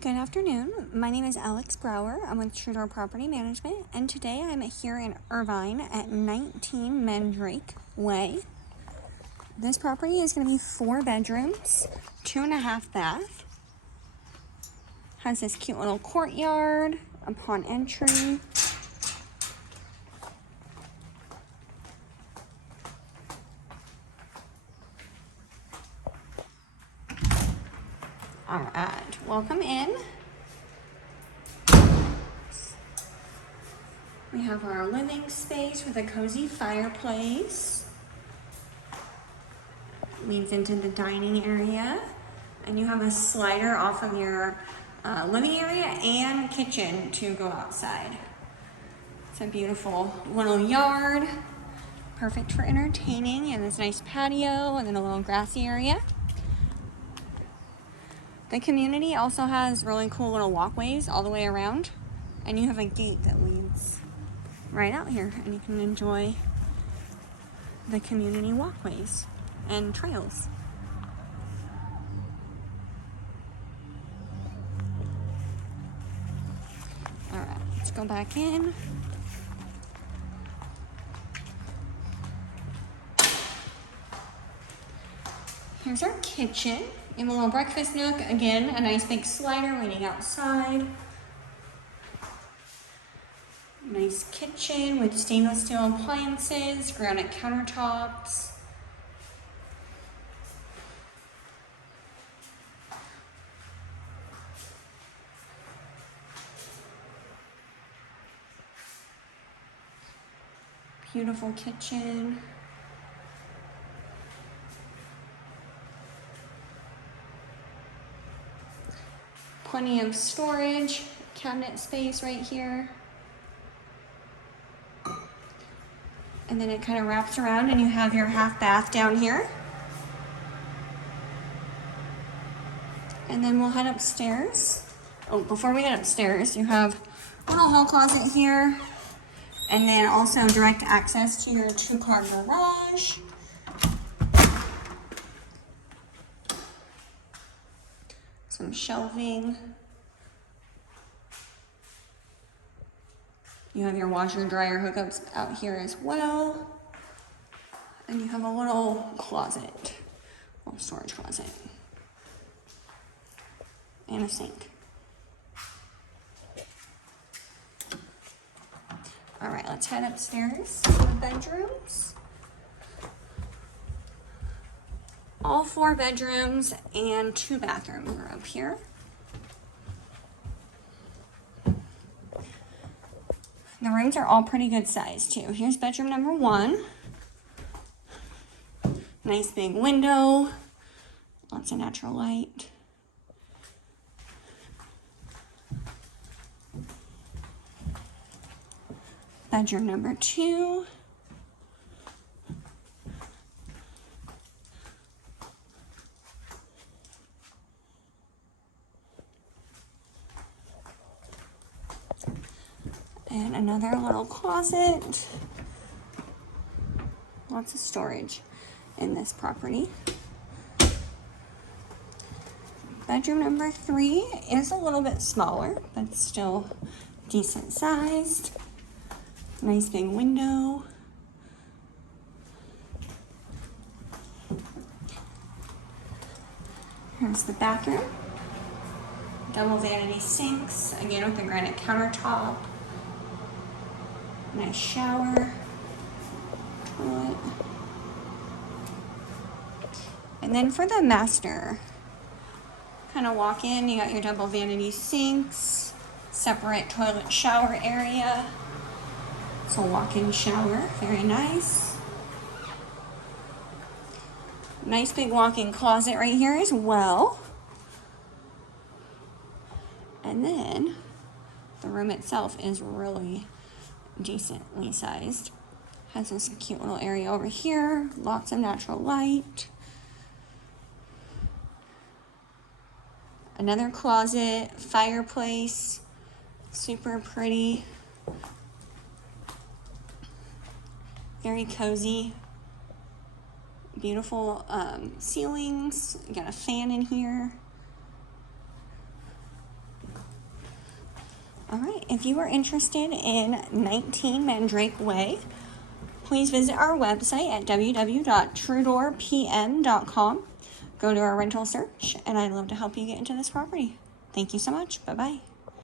Good afternoon. My name is Alex Brower. I'm with TrueDoor Property Management, and today I'm here in Irvine at 19 Mandrake Way. This property is going to be 4 bedrooms, 2.5 bath. Has this cute little courtyard upon entry. All right, welcome in. We have our living space with a cozy fireplace. Leads into the dining area. And you have a slider off of your living area and kitchen to go outside. It's a beautiful little yard. Perfect for entertaining, and this nice patio and then a little grassy area. The community also has really cool little walkways all the way around, and you have a gate that leads right out here, and you can enjoy the community walkways and trails. All right, let's go back in. Here's our kitchen. You have a little breakfast nook. Again, a nice big slider leading outside. Nice kitchen with stainless steel appliances, granite countertops. Beautiful kitchen. Plenty of storage, cabinet space right here. And then it kind of wraps around and you have your half bath down here. And then we'll head upstairs. Oh, before we head upstairs, you have a little hall closet here. And then also direct access to your 2-car garage. Some shelving. You have your washer and dryer hookups out here as well. And you have a little closet, little storage closet. And a sink. All right, let's head upstairs to the bedrooms. All 4 bedrooms and 2 bathrooms are up here. The rooms are all pretty good size too. Here's bedroom number 1. Nice big window, lots of natural light. Bedroom number 2. And another little closet. Lots of storage in this property. Bedroom number 3 is a little bit smaller, but still decent sized. Nice big window. Here's the bathroom. Double vanity sinks, again with the granite countertop. Nice shower. Toilet. And then for the master, kind of walk in, you got your double vanity sinks, separate toilet shower area. So walk-in shower, very nice. Nice big walk-in closet right here as well. And then the room itself is really decently sized. Has this cute little area over here, lots of natural light. Another closet, fireplace, super pretty. Very cozy. Beautiful ceilings. You got a fan in here. if you are interested in 19 Mandrake Way, please visit our website at www.TrueDoorPM.com. Go to our rental search, and I'd love to help you get into this property. Thank you so much. Bye-bye.